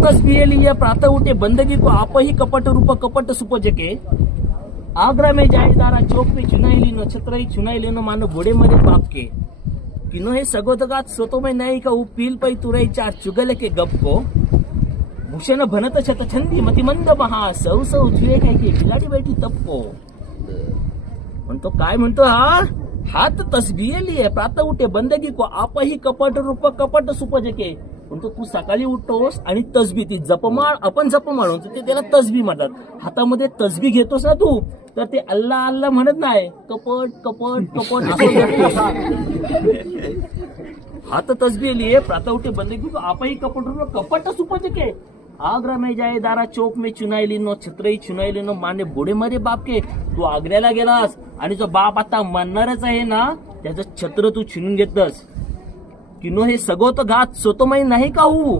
तस्बीह लिए प्रातः उठे बंदगी को आप ही कपट रूप कपट सुपजके आग्रा में जाए दारा चौक में चुनाई लीनो छत्रई चुनाई लीनो मानो घोड़े मरे बाप के किनो हे सगोदगात सोतो में नहीं का उ पील पै तुरई चार चुगले के गप को भूषण भनत छत छंदी मतिमंद महा सौ सौ जुए काय की बिलाडी बैठी तप को म्हणतो काय म्हणतो हात तस्बीह लिए प्रातः उठे बंदगी को आप ही कपट रूप कपट सुपजके म्हणतो तू सकाळी उठतोस आणि तस्बी ती जपमाळ आपण जपमाळ म्हणतो ते त्याला तस्बी म्हणतात हातामध्ये तस्बी घेतोस ना तू तर ते अल्लाह अल्लाह म्हणत नाही कपट कपट कपट हात तस्बीह लिए प्रातः उठे बंदगी को आप ही कपट रूप कपट सुपजके आग्रा में जाए दारा चौक में चुनाई लिनो छत्रई चुनाई लिनो माने बुडे मरे बाप के तू आग्र्याला गेलास आणि जो बाप आता म्हणणारच आहे ना त्याचं छत्र तू छिनून घेतलंस किनो हे सगोत घात सोतमय नाही का हू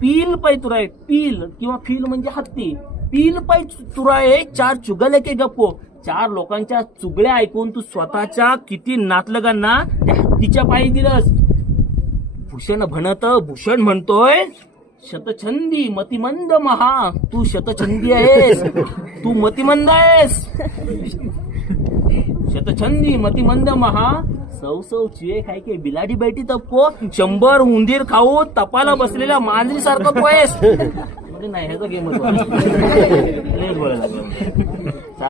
पील पै तुराय पील किंवा फील म्हणजे हत्ती पील पै तुराय चार चुगले के गप्पो चार लोकांच्या चुगल्या ऐकून तू स्वतःच्या किती नातलगांना त्या हत्तीच्या पायी दिलंस भूषण म्हणत भूषण म्हणतोय शतछंदी मतिमंद महा तू शतछंदी आहेस तू मतिमंद आहेस शतछंदी मतिमंद महा सौ सौ चिये काय के बिलाडी बैठी तपको 100 उंदीर खाऊ तपाला बसलेल्या मांजरी सारखं तू आहेस नाही ह्याचा गेमच बोलायला लागला